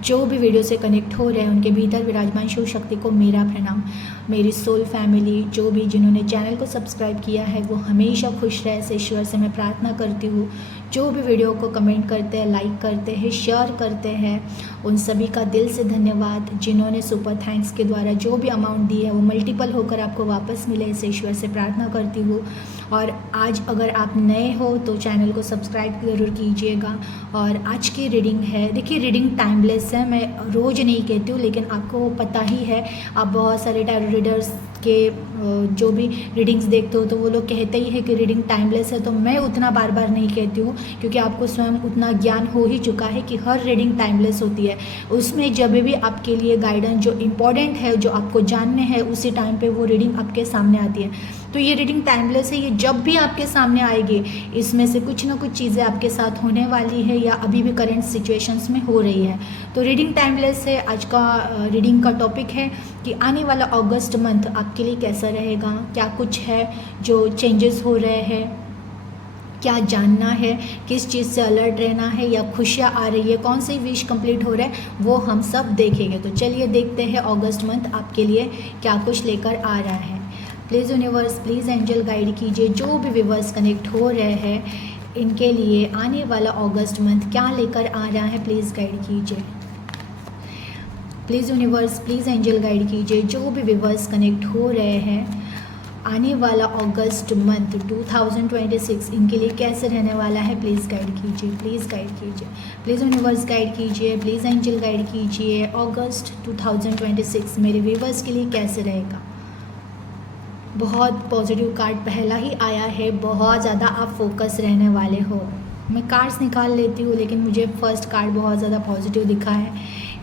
जो भी वीडियो से कनेक्ट हो रहे हैं उनके भीतर विराजमान शिव शक्ति को मेरा प्रणाम। मेरी सोल फैमिली जो भी जिन्होंने चैनल को सब्सक्राइब किया है वो हमेशा खुश रहे, ऐसे ईश्वर से मैं प्रार्थना करती हूँ। जो भी वीडियो को कमेंट करते हैं, लाइक करते हैं, शेयर करते हैं, उन सभी का दिल से धन्यवाद। जिन्होंने सुपर थैंक्स के द्वारा जो भी अमाउंट दी है वो मल्टीपल होकर आपको वापस मिले, इसे ईश्वर से प्रार्थना करती हूँ। और आज अगर आप नए हो तो चैनल को सब्सक्राइब ज़रूर कीजिएगा। और आज की रीडिंग है, देखिए रीडिंग टाइमलेस है, मैं रोज़ नहीं कहती हूँ, लेकिन आपको पता ही है, आप बहुत सारे टैरो रीडर्स के जो भी रीडिंग्स देखते हो तो वो लोग कहते ही है कि रीडिंग टाइमलेस है। तो मैं उतना बार बार नहीं कहती हूँ, क्योंकि आपको स्वयं उतना ज्ञान हो ही चुका है कि हर रीडिंग टाइमलेस होती है। उसमें जब भी आपके लिए गाइडेंस जो इम्पोर्टेंट है, जो आपको जानने हैं, उसी टाइम पे वो रीडिंग आपके सामने आती है। तो ये रीडिंग टाइमलेस है, ये जब भी आपके सामने आएगी इसमें से कुछ ना कुछ चीज़ें आपके साथ होने वाली है या अभी भी करंट सिचुएशंस में हो रही है। तो रीडिंग टाइमलेस है। आज का रीडिंग का टॉपिक है कि आने वाला अगस्त मंथ आपके लिए कैसा रहेगा, क्या कुछ है जो चेंजेस हो रहे हैं, क्या जानना है, किस चीज़ से अलर्ट रहना है, या खुशियाँ आ रही है, कौन सी विश कंप्लीट हो रहा है, वो हम सब देखेंगे। तो चलिए देखते हैं अगस्त मंथ आपके लिए क्या कुछ लेकर आ रहा है। Please universe, please angel guide कीजिए जो भी व्यूअर्स कनेक्ट हो रहे हैं इनके लिए आने वाला अगस्त मंथ क्या लेकर आ रहा है, प्लीज़ गाइड कीजिए। Please universe, please angel guide कीजिए जो भी व्यूअर्स कनेक्ट हो रहे हैं आने वाला अगस्त मंथ 2026 इनके लिए कैसे रहने वाला है, प्लीज़ गाइड कीजिए, प्लीज़ गाइड कीजिए। प्लीज़ यूनिवर्स गाइड कीजिए, प्लीज़ एंजल गाइड कीजिए अगस्त 2026 मेरे व्यूअर्स के लिए कैसे रहेगा। बहुत पॉजिटिव कार्ड पहला ही आया है, बहुत ज़्यादा आप फोकस रहने वाले हो। मैं कार्ड्स निकाल लेती हूँ लेकिन मुझे फर्स्ट कार्ड बहुत ज़्यादा पॉजिटिव दिखा है,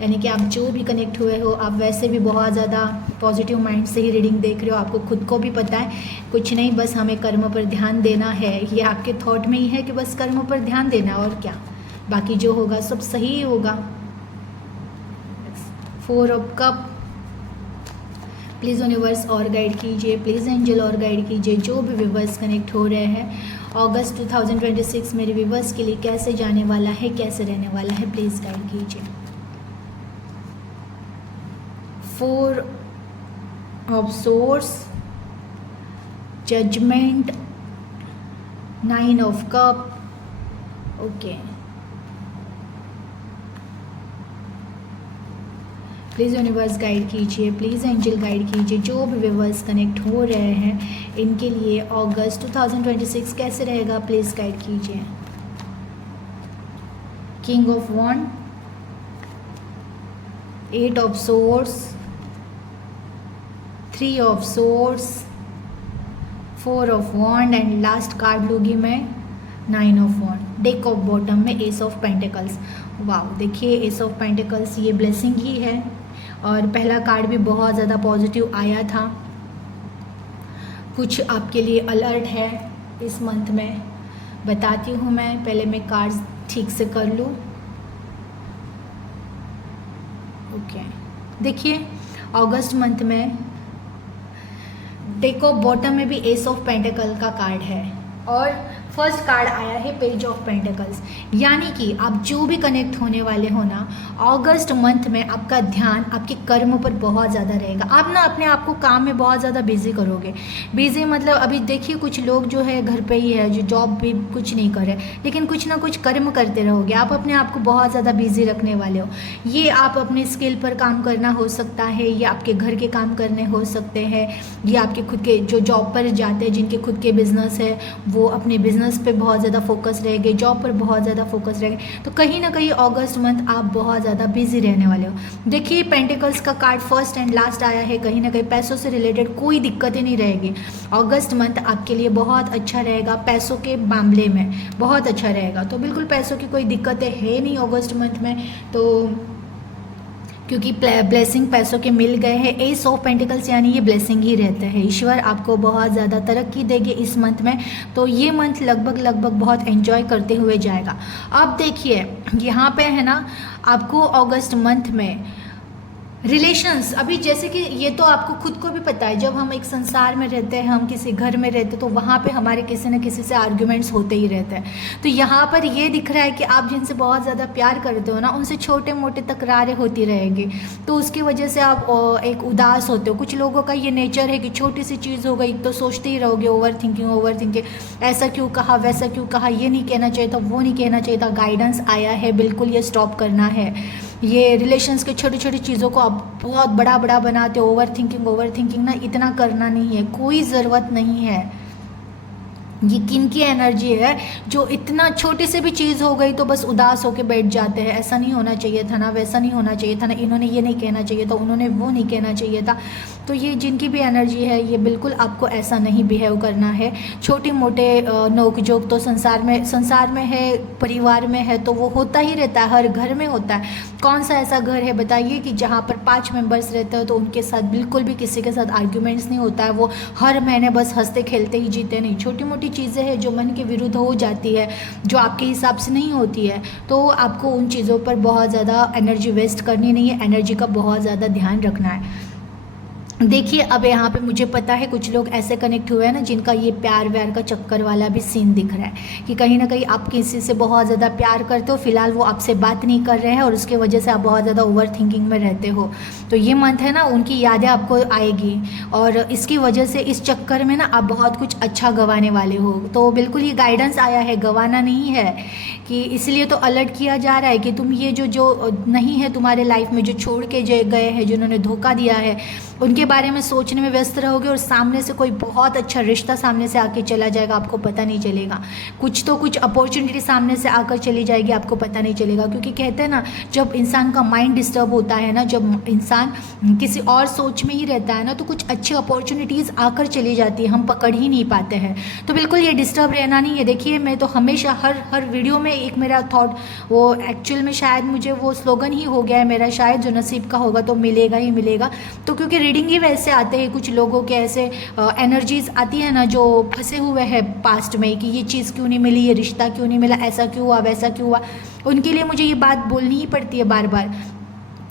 यानी कि आप जो भी कनेक्ट हुए हो आप वैसे भी बहुत ज़्यादा पॉजिटिव माइंड से ही रीडिंग देख रहे हो। आपको खुद को भी पता है कुछ नहीं, बस हमें कर्म पर ध्यान देना है। ये आपके थॉट में ही है कि बस कर्म पर ध्यान देना, और क्या, बाकी जो होगा सब सही ही होगा। 4 ऑफ कप। प्लीज़ यूनिवर्स और गाइड कीजिए, प्लीज़ एंजल और गाइड कीजिए जो भी व्यूअर्स कनेक्ट हो रहे हैं अगस्त 2026 मेरे व्यूअर्स के लिए कैसे जाने वाला है, कैसे रहने वाला है, प्लीज़ गाइड कीजिए। 4 of swords, judgement, 9 of cup. Okay, please universe guide कीजिए, प्लीज़ एंजल गाइड कीजिए जो भी व्यूअर्स कनेक्ट हो रहे हैं इनके लिए अगस्त 2026 कैसे रहेगा, प्लीज़ गाइड कीजिए। King of wand, 8 of swords, 3 of swords, 4 of wand and last card लूँगी मैं 9 of wand. Deck of bottom में एस ऑफ पेंटिकल्स। वाओ, देखिए एस ऑफ पेंटिकल्स ये ब्लेसिंग ही है, और पहला कार्ड भी बहुत ज़्यादा पॉजिटिव आया था। कुछ आपके लिए अलर्ट है इस मंथ में, बताती हूँ मैं। पहले मैं कार्ड्स ठीक से कर लूँ। ओके, देखिए अगस्त मंथ में डेक ऑफ बॉटम में भी एस ऑफ पेंटिकल का कार्ड है, और फर्स्ट कार्ड आया है पेज ऑफ पेंटिकल्स। यानी कि आप जो भी कनेक्ट होने वाले हो ना, अगस्त मंथ में आपका ध्यान आपके कर्म पर बहुत ज़्यादा रहेगा। आप ना अपने आप को काम में बहुत ज़्यादा बिजी करोगे। बिजी मतलब अभी देखिए कुछ लोग जो है घर पे ही है, जो जॉब भी कुछ नहीं कर रहे, लेकिन कुछ ना कुछ कर्म करते रहोगे। आप अपने आप को बहुत ज़्यादा बिजी रखने वाले हो। ये आप अपने स्किल पर काम करना हो सकता है, ये आपके घर के काम करने हो सकते हैं, ये आपके खुद के जो जॉब पर जाते हैं जिनके खुद के बिजनेस है वो अपने बिजनेस पे बहुत ज़्यादा फोकस रहेंगे, जॉब पर बहुत ज़्यादा फोकस रहेंगे। तो कहीं ना कहीं अगस्त मंथ आप बहुत ज़्यादा बिजी रहने वाले हो। देखिए पेंटिकल्स का कार्ड फर्स्ट एंड लास्ट आया है, कहीं ना कहीं पैसों से रिलेटेड कोई दिक्कतें नहीं रहेगी। अगस्त मंथ आपके लिए बहुत अच्छा रहेगा, पैसों के मामले में बहुत अच्छा रहेगा। तो बिल्कुल पैसों की कोई दिक्कतें है नहीं अगस्त मंथ में, तो क्योंकि ब्लेसिंग पैसों के मिल गए हैं। एस ऑफ पेंटिकल्स यानी ये ब्लेसिंग ही रहता है। ईश्वर आपको बहुत ज़्यादा तरक्की देंगे इस मंथ में, तो ये मंथ लगभग बहुत एंजॉय करते हुए जाएगा। अब देखिए यहाँ पे है ना, आपको अगस्त मंथ में रिलेशंस, अभी जैसे कि ये तो आपको खुद को भी पता है, जब हम एक संसार में रहते हैं, हम किसी घर में रहते हैं, तो वहाँ पे हमारे किसी न किसी से आर्ग्यूमेंट्स होते ही रहते हैं। तो यहाँ पर ये दिख रहा है कि आप जिनसे बहुत ज़्यादा प्यार करते हो ना, उनसे छोटे मोटे तकरारें होती रहेंगी, तो उसकी वजह से आप एक उदास होते हो। कुछ लोगों का ये नेचर है कि छोटी सी चीज़ हो गई तो सोचते ही रहोगे, ओवर थिंकिंग, ऐसा क्यों कहा, वैसा क्यों कहा, ये नहीं कहना चाहिए था, वो नहीं कहना चाहिए था। गाइडेंस आया है, बिल्कुल ये स्टॉप करना है। ये रिलेशंस के छोटी छोटी चीज़ों को आप बहुत बड़ा बड़ा बनाते हो। ओवर थिंकिंग ना इतना करना नहीं है, कोई ज़रूरत नहीं है। ये किन की एनर्जी है जो इतना छोटी से भी चीज़ हो गई तो बस उदास होके बैठ जाते हैं। ऐसा नहीं होना चाहिए था ना, वैसा नहीं होना चाहिए था ना, इन्होंने ये नहीं कहना चाहिए था, उन्होंने वो नहीं कहना चाहिए था। तो ये जिनकी भी एनर्जी है, ये बिल्कुल आपको ऐसा नहीं बिहेव करना है। छोटी मोटे नोक जोक तो संसार में है, परिवार में है, तो वो होता ही रहता है, हर घर में होता है। कौन सा ऐसा घर है बताइए कि जहाँ पर 5 मेंबर्स रहते हो तो उनके साथ बिल्कुल भी किसी के साथ आर्ग्यूमेंट्स नहीं होता है, वो हर महीने बस हंसते खेलते ही जीते नहीं। छोटी मोटी चीज़ें हैं जो मन के विरुद्ध हो जाती है, जो आपके हिसाब से नहीं होती है, तो आपको उन चीज़ों पर बहुत ज़्यादा एनर्जी वेस्ट करनी नहीं है, एनर्जी का बहुत ज़्यादा ध्यान रखना है। देखिए, अब यहाँ पे मुझे पता है कुछ लोग ऐसे कनेक्ट हुए हैं ना जिनका ये प्यार व्यार का चक्कर वाला भी सीन दिख रहा है कि कहीं ना कहीं आप किसी से बहुत ज़्यादा प्यार करते हो, फिलहाल वो आपसे बात नहीं कर रहे हैं और उसके वजह से आप बहुत ज़्यादा ओवर थिंकिंग में रहते हो। तो ये मंथ है ना, उनकी यादें आपको आएगी और इसकी वजह से इस चक्कर में ना आप बहुत कुछ अच्छा गंवाने वाले हो। तो बिल्कुल ये गाइडेंस आया है, गंवाना नहीं है, कि इसलिए तो अलर्ट किया जा रहा है कि तुम ये जो नहीं है तुम्हारे लाइफ में, जो छोड़ के गए हैं, जिन्होंने धोखा दिया है, उनके बारे में सोचने में व्यस्त रहोगे और सामने से कोई बहुत अच्छा रिश्ता सामने से आके चला जाएगा, आपको पता नहीं चलेगा। कुछ अपॉर्चुनिटी सामने से आकर चली जाएगी, आपको पता नहीं चलेगा। क्योंकि कहते हैं ना, जब इंसान का माइंड डिस्टर्ब होता है ना, जब इंसान किसी और सोच में ही रहता है ना, तो कुछ अच्छी अपॉर्चुनिटीज़ आकर चली जाती है, हम पकड़ ही नहीं पाते हैं। तो बिल्कुल ये डिस्टर्ब रहना नहीं है। देखिए, मैं तो हमेशा हर वीडियो में एक मेरा थॉट, वो एक्चुअल में शायद मुझे वो स्लोगन ही हो गया है मेरा, शायद जो नसीब का होगा तो मिलेगा ही मिलेगा। तो क्योंकि रीडिंग ही वैसे आते हैं, कुछ लोगों के ऐसे एनर्जीज आती है ना जो फंसे हुए हैं पास्ट में कि ये चीज़ क्यों नहीं मिली, ये रिश्ता क्यों नहीं मिला, ऐसा क्यों हुआ, वैसा क्यों हुआ, उनके लिए मुझे ये बात बोलनी ही पड़ती है बार बार।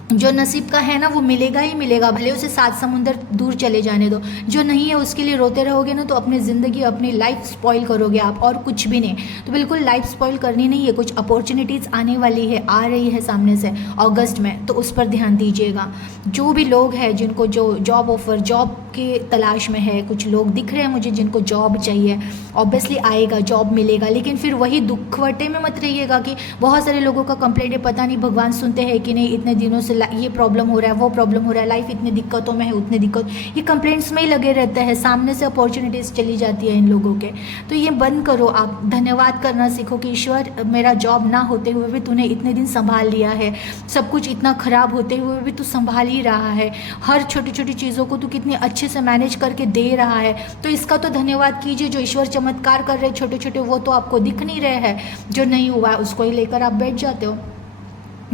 जो नसीब का है ना वो मिलेगा ही मिलेगा, भले उसे 7 समुंदर दूर चले जाने दो। जो नहीं है उसके लिए रोते रहोगे ना तो अपनी ज़िंदगी, अपनी लाइफ स्पॉइल करोगे आप, और कुछ भी नहीं। तो बिल्कुल लाइफ स्पॉइल करनी नहीं है। कुछ अपॉर्चुनिटीज़ आने वाली है, आ रही है सामने से अगस्त में, तो उस पर ध्यान दीजिएगा। जो भी लोग हैं जिनको जो जॉब ऑफर, जॉब की तलाश में है, कुछ लोग दिख रहे हैं मुझे जिनको जॉब चाहिए, ऑब्वियसली आएगा, जॉब मिलेगा। लेकिन फिर वही दुखवटे में मत रहिएगा कि बहुत सारे लोगों का कंप्लेंट है, पता नहीं भगवान सुनते हैं कि नहीं, इतने दिनों से ये प्रॉब्लम हो रहा है, वो प्रॉब्लम हो रहा है, लाइफ इतनी दिक्कतों में है, उतनी दिक्कत, ये कंप्लेंट्स में ही लगे रहते हैं। सामने से अपॉर्चुनिटीज़ चली जाती है इन लोगों के। तो ये बंद करो, आप धन्यवाद करना सीखो कि ईश्वर, मेरा जॉब ना होते हुए भी तूने इतने दिन संभाल लिया है, सब कुछ इतना ख़राब होते हुए भी तू संभाल ही रहा है, हर छोटी छोटी चीज़ों को तू कितनी अच्छे से मैनेज करके दे रहा है। तो इसका तो धन्यवाद कीजिए। जो ईश्वर चमत्कार कर रहे छोटे छोटे, वो तो आपको दिख नहीं रहे हैं, जो नहीं हुआ है उसको ही लेकर आप बैठ जाते हो।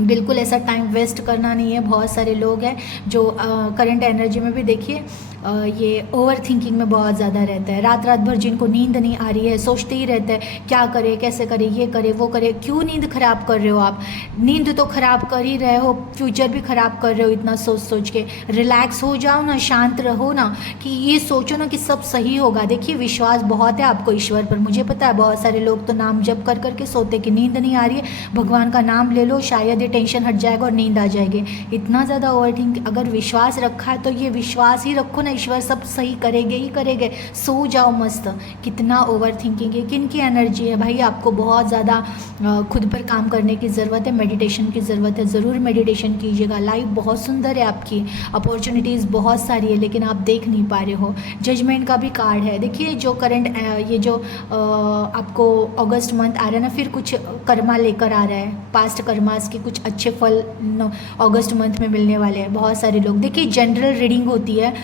बिल्कुल ऐसा टाइम वेस्ट करना नहीं है। बहुत सारे लोग हैं जो करंट एनर्जी में भी देखिए ये ओवर थिंकिंग में बहुत ज़्यादा रहता है। रात रात भर जिनको नींद नहीं आ रही है, सोचते ही रहते हैं क्या करे, कैसे करे, ये करे, वो करे। क्यों नींद ख़राब कर रहे हो आप? नींद तो ख़राब कर ही रहे हो, फ्यूचर भी ख़राब कर रहे हो इतना सोच सोच के। रिलैक्स हो जाओ ना, शांत रहो ना, कि ये सोचो ना कि सब सही होगा। देखिए, विश्वास बहुत है आपको ईश्वर पर, मुझे पता है। बहुत सारे लोग तो नाम जप कर करके सोते कि नींद नहीं आ रही है, भगवान का नाम ले लो, शायद ये टेंशन हट जाएगा और नींद आ जाएगी। इतना ज़्यादा ओवर थिंक, अगर विश्वास रखा है तो ये विश्वास ही रखो ना, ईश्वर सब सही करेंगे ही करेंगे। सो जाओ मस्त। कितना ओवर थिंकिंग है, किन की एनर्जी है भाई? आपको बहुत ज़्यादा खुद पर काम करने की ज़रूरत है, मेडिटेशन की ज़रूरत है। ज़रूर मेडिटेशन कीजिएगा। लाइफ बहुत सुंदर है आपकी, अपॉर्चुनिटीज़ बहुत सारी है, लेकिन आप देख नहीं पा रहे हो। जजमेंट का भी कार्ड है। देखिए, जो करंट ये जो आपको अगस्त मंथ आ रहा है ना, फिर कुछ कर्मा लेकर आ रहा है, पास्ट कर्मास के कुछ अच्छे फल अगस्त मंथ में मिलने वाले हैं। बहुत सारे लोग, देखिए जनरल रीडिंग होती है,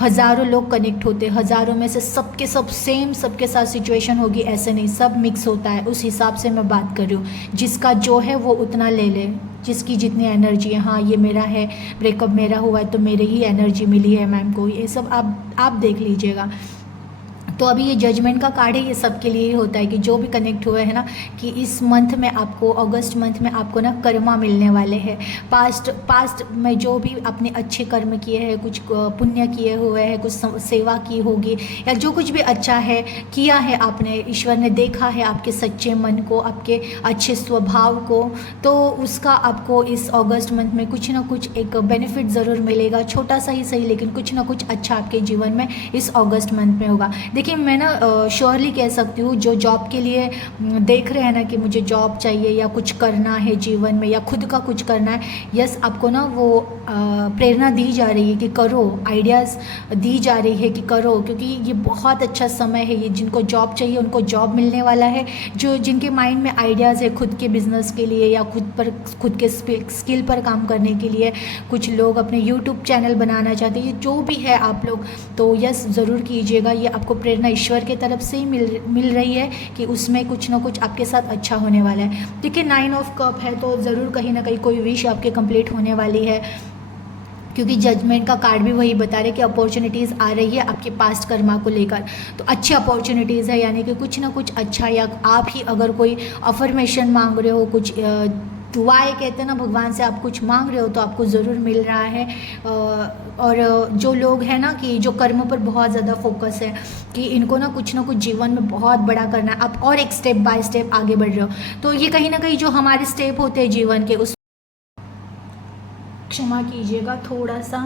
हज़ारों लोग कनेक्ट होते हैं, हज़ारों में से सबके सब सेम सबके साथ सिचुएशन होगी ऐसे नहीं, सब मिक्स होता है। उस हिसाब से मैं बात कर रही हूँ। जिसका जो है वो उतना ले ले, जिसकी जितनी एनर्जी है। हाँ, ये मेरा है, ब्रेकअप मेरा हुआ है तो मेरे ही एनर्जी मिली है मैम को, ये सब आप देख लीजिएगा। तो अभी ये जजमेंट का कार्ड है, ये सबके लिए ही होता है कि जो भी कनेक्ट हुए है ना, कि इस मंथ में आपको, अगस्त मंथ में आपको ना कर्मा मिलने वाले हैं। पास्ट में जो भी आपने अच्छे कर्म किए हैं, कुछ पुण्य किए हुए हैं, कुछ सेवा की होगी, या जो कुछ भी अच्छा है किया है आपने, ईश्वर ने देखा है आपके सच्चे मन को, आपके अच्छे स्वभाव को, तो उसका आपको इस अगस्त मंथ में कुछ ना कुछ एक बेनिफिट ज़रूर मिलेगा, छोटा सा ही सही, लेकिन कुछ ना कुछ अच्छा आपके जीवन में इस अगस्त मंथ में होगा। देखिए मैं ना श्योरली कह सकती हूँ, जो जॉब के लिए देख रहे हैं ना कि मुझे जॉब चाहिए या कुछ करना है जीवन में या खुद का कुछ करना है, यस आपको ना वो प्रेरणा दी जा रही है कि करो, आइडियाज़ दी जा रही है कि करो, क्योंकि ये बहुत अच्छा समय है। ये जिनको जॉब चाहिए उनको जॉब मिलने वाला है, जो जिनके माइंड में आइडियाज़ है खुद के बिजनेस के लिए या खुद के स्किल पर काम करने के लिए, कुछ लोग अपने यूट्यूब चैनल बनाना चाहते हैं, जो भी है आप लोग, तो यस ज़रूर कीजिएगा। ये आपको प्रेरणा ईश्वर की तरफ से ही मिल रही है कि उसमें कुछ ना कुछ आपके साथ अच्छा होने वाला है। देखिए 9 ऑफ कप है, तो ज़रूर कहीं ना कहीं कोई विश आपके कंप्लीट होने वाली है, क्योंकि जजमेंट का कार्ड भी वही बता रहे कि अपॉर्चुनिटीज़ आ रही है आपके पास्ट कर्मा को लेकर, तो अच्छी अपॉर्चुनिटीज़ है, यानी कि कुछ ना कुछ अच्छा, या आप ही अगर कोई अफर्मेशन मांग रहे हो, कुछ दुआएं कहते हैं ना, भगवान से आप कुछ मांग रहे हो तो आपको ज़रूर मिल रहा है। और जो लोग हैं ना कि जो कर्म पर बहुत ज़्यादा फोकस है कि इनको ना कुछ जीवन में बहुत बड़ा करना है, आप और एक स्टेप बाय स्टेप आगे बढ़ रहे हो, तो ये कहीं ना कहीं जो हमारे स्टेप होते हैं जीवन के, उस क्षमा कीजिएगा, थोड़ा सा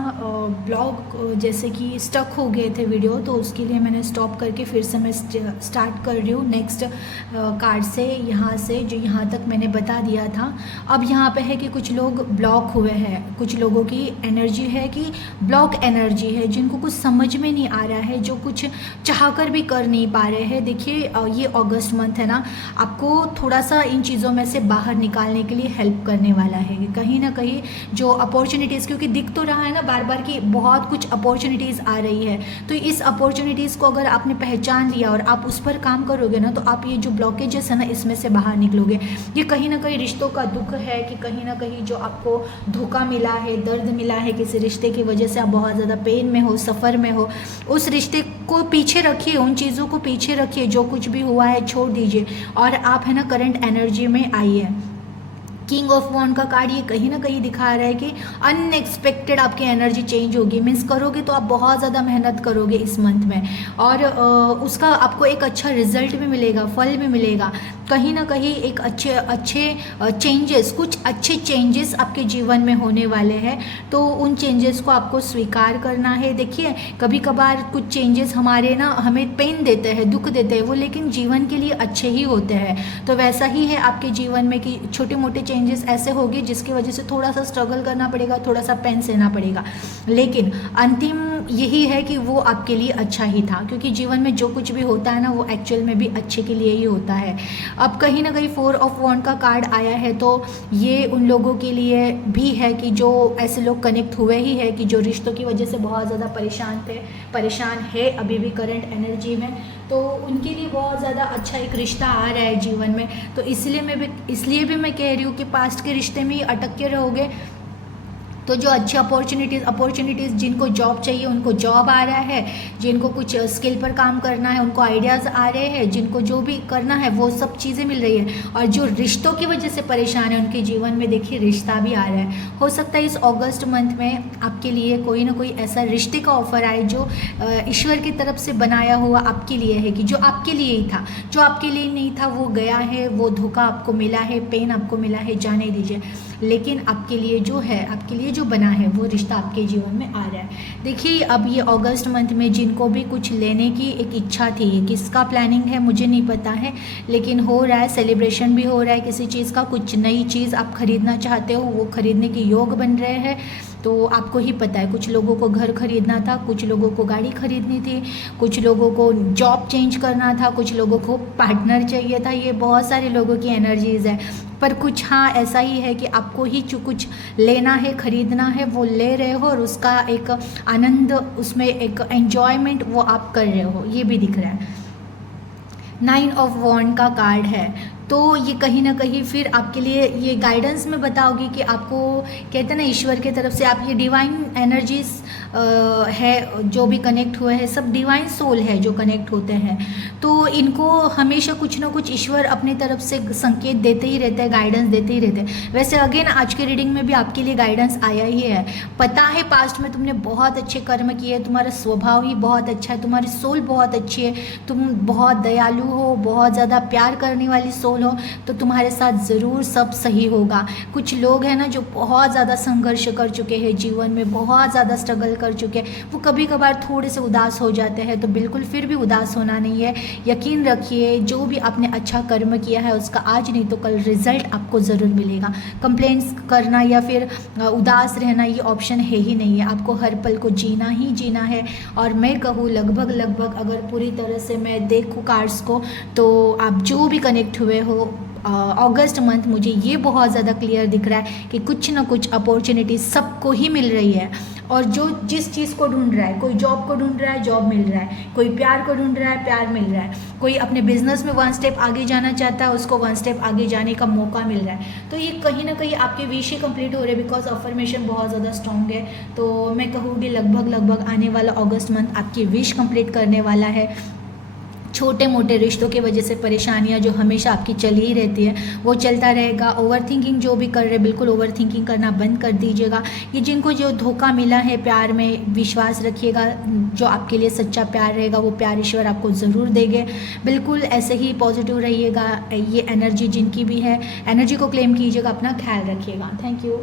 ब्लॉग जैसे कि स्टक हो गए थे वीडियो, तो उसके लिए मैंने स्टॉप करके फिर से मैं स्टार्ट कर रही हूँ नेक्स्ट कार्ड से, यहाँ से जो यहाँ तक मैंने बता दिया था। अब यहाँ पे है कि कुछ लोग ब्लॉक हुए हैं, कुछ लोगों की एनर्जी है कि ब्लॉक एनर्जी है, जिनको कुछ समझ में नहीं आ रहा है, जो कुछ चाहकर भी कर नहीं पा रहे हैं। देखिए ये अगस्त मंथ है ना, आपको थोड़ा सा इन चीज़ों में से बाहर निकालने के लिए हेल्प करने वाला है। कहीं ना कहीं जो अपॉर्चुनिटीज़, क्योंकि दिख तो रहा है ना बार बार कि बहुत कुछ अपॉर्चुनिटीज़ आ रही है, तो इस अपॉर्चुनिटीज़ को अगर आपने पहचान लिया और आप उस पर काम करोगे ना, तो आप ये जो ब्लॉकेजेस है ना, इसमें से बाहर निकलोगे। ये कहीं ना कहीं रिश्तों का दुख है कि कहीं ना कहीं जो आपको धोखा मिला है, दर्द मिला है किसी रिश्ते की वजह से, आप बहुत ज़्यादा पेन में हो, सफ़र में हो, उस रिश्ते को पीछे रखिए, उन चीज़ों को पीछे रखिए, जो कुछ भी हुआ है छोड़ दीजिए, और आप है ना करंट एनर्जी में आइए। किंग ऑफ वॉन्ड का कार्ड ये कहीं ना कहीं दिखा रहा है कि अनएक्सपेक्टेड आपकी एनर्जी चेंज होगी, मीन्स करोगे तो आप बहुत ज़्यादा मेहनत करोगे इस मंथ में, और उसका आपको एक अच्छा रिजल्ट भी मिलेगा, फल भी मिलेगा। कहीं ना कहीं एक अच्छे चेंजेस, कुछ अच्छे चेंजेस आपके जीवन में होने वाले हैं, तो उन चेंजेस को आपको स्वीकार करना है। देखिए कभी कभार कुछ चेंजेस हमारे ना हमें पेन देते हैं, दुख देते हैं, वो लेकिन जीवन के लिए अच्छे ही होते हैं। तो वैसा ही है आपके जीवन में कि छोटे मोटे चेंजेस ऐसे होंगे जिसकी वजह से थोड़ा सा स्ट्रगल करना पड़ेगा, थोड़ा सा पेन सहना पड़ेगा, लेकिन अंतिम यही है कि वो आपके लिए अच्छा ही था, क्योंकि जीवन में जो कुछ भी होता है ना, वो एक्चुअल में भी अच्छे के लिए ही होता है। अब कहीं ना कहीं 4 ऑफ वॉन्ड का कार्ड आया है, तो ये उन लोगों के लिए भी है कि जो ऐसे लोग कनेक्ट हुए ही है कि जो रिश्तों की वजह से बहुत ज़्यादा परेशान है अभी भी करंट एनर्जी में, तो उनके लिए बहुत ज़्यादा अच्छा एक रिश्ता आ रहा है जीवन में। तो इसलिए भी मैं कह रही हूँ कि पास्ट के रिश्ते में ही अटक के रहोगे, तो जो अच्छी अपॉर्चुनिटीज़ जिनको जॉब चाहिए उनको जॉब आ रहा है, जिनको कुछ स्किल पर काम करना है उनको आइडियाज़ आ रहे हैं, जिनको जो भी करना है वो सब चीज़ें मिल रही है, और जो रिश्तों की वजह से परेशान है उनके जीवन में देखिए रिश्ता भी आ रहा है। हो सकता है इस अगस्त मंथ में आपके लिए कोई ना कोई ऐसा रिश्ते का ऑफर आए जो ईश्वर की तरफ से बनाया हुआ आपके लिए है, कि जो आपके लिए ही था, जो आपके लिए नहीं था वो गया है, वो धोखा आपको मिला है, पेन आपको मिला है, जाने दीजिए, लेकिन आपके लिए जो है, आपके लिए जो बना है वो रिश्ता आपके जीवन में आ रहा है। देखिए अब ये अगस्त मंथ में जिनको भी कुछ लेने की एक इच्छा थी, किसका प्लानिंग है मुझे नहीं पता है, लेकिन हो रहा है, सेलिब्रेशन भी हो रहा है किसी चीज़ का, कुछ नई चीज़ आप खरीदना चाहते हो, वो खरीदने के योग बन रहे हैं। तो आपको ही पता है, कुछ लोगों को घर खरीदना था, कुछ लोगों को गाड़ी खरीदनी थी, कुछ लोगों को जॉब चेंज करना था, कुछ लोगों को पार्टनर चाहिए था, ये बहुत सारे लोगों की एनर्जीज़ है। पर कुछ हाँ ऐसा ही है कि आपको ही जो कुछ लेना है, खरीदना है, वो ले रहे हो, और उसका एक आनंद, उसमें एक एन्जॉयमेंट वो आप कर रहे हो, ये भी दिख रहा है। 9 ऑफ वॉन्ड का कार्ड है, तो ये कहीं ना कहीं फिर आपके लिए ये गाइडेंस में बताओगी कि आपको कहते हैं ना ईश्वर की तरफ से आप ये डिवाइन एनर्जीज है जो भी कनेक्ट हुए हैं, सब डिवाइन सोल है जो कनेक्ट होते हैं। तो इनको हमेशा कुछ ना कुछ ईश्वर अपनी तरफ से संकेत देते ही रहते हैं, गाइडेंस देते ही रहते हैं। वैसे अगेन आज के रीडिंग में भी आपके लिए गाइडेंस आया ही है। पता है पास्ट में तुमने बहुत अच्छे कर्म किए, तुम्हारा स्वभाव ही बहुत अच्छा है, तुम्हारी सोल बहुत अच्छी है, तुम बहुत दयालु हो, बहुत ज़्यादा प्यार करने वाली सोल हो, तो तुम्हारे साथ ज़रूर सब सही होगा। कुछ लोग हैं ना जो बहुत ज़्यादा संघर्ष कर चुके हैं, जीवन में बहुत ज़्यादा स्ट्रगल कर चुके हैं, वो कभी कभार थोड़े से उदास हो जाते हैं। तो बिल्कुल फिर भी उदास होना नहीं है, यकीन रखिए जो भी आपने अच्छा कर्म किया है उसका आज नहीं तो कल रिजल्ट आपको ज़रूर मिलेगा। कंप्लेंट्स करना या फिर उदास रहना ये ऑप्शन है ही नहीं है, आपको हर पल को जीना ही जीना है। और मैं कहूँ लगभग अगर पूरी तरह से मैं देखूँ कार्ड्स को, तो आप जो भी कनेक्ट हुए हो अगस्त मंथ, मुझे ये बहुत ज़्यादा क्लियर दिख रहा है कि कुछ ना कुछ अपॉर्चुनिटी सबको ही मिल रही है। और जो जिस चीज़ को ढूंढ रहा है, कोई जॉब को ढूंढ रहा है, जॉब मिल रहा है, कोई प्यार को ढूंढ रहा है, प्यार मिल रहा है, कोई अपने बिजनेस में 1 स्टेप आगे जाना चाहता है, उसको 1 स्टेप आगे जाने का मौका मिल रहा है। तो ये कहीं ना कहीं आपके विश ही कंप्लीट हो रहे हैं, बिकॉज अफर्मेशन बहुत ज़्यादा स्ट्रॉन्ग है। तो मैं कहूँगी लगभग आने वाला अगस्त मंथ आपकी विश कंप्लीट करने वाला है। छोटे मोटे रिश्तों की वजह से परेशानियां जो हमेशा आपकी चली ही रहती है वो चलता रहेगा। ओवर थिंकिंग जो भी कर रहे बिल्कुल ओवर थिंकिंग करना बंद कर दीजिएगा। ये जिनको जो धोखा मिला है प्यार में, विश्वास रखिएगा, जो आपके लिए सच्चा प्यार रहेगा वो प्यार ईश्वर आपको ज़रूर देंगे। बिल्कुल ऐसे ही पॉजिटिव रहिएगा। ये एनर्जी जिनकी भी है, एनर्जी को क्लेम कीजिएगा, अपना ख्याल रखिएगा। Thank you.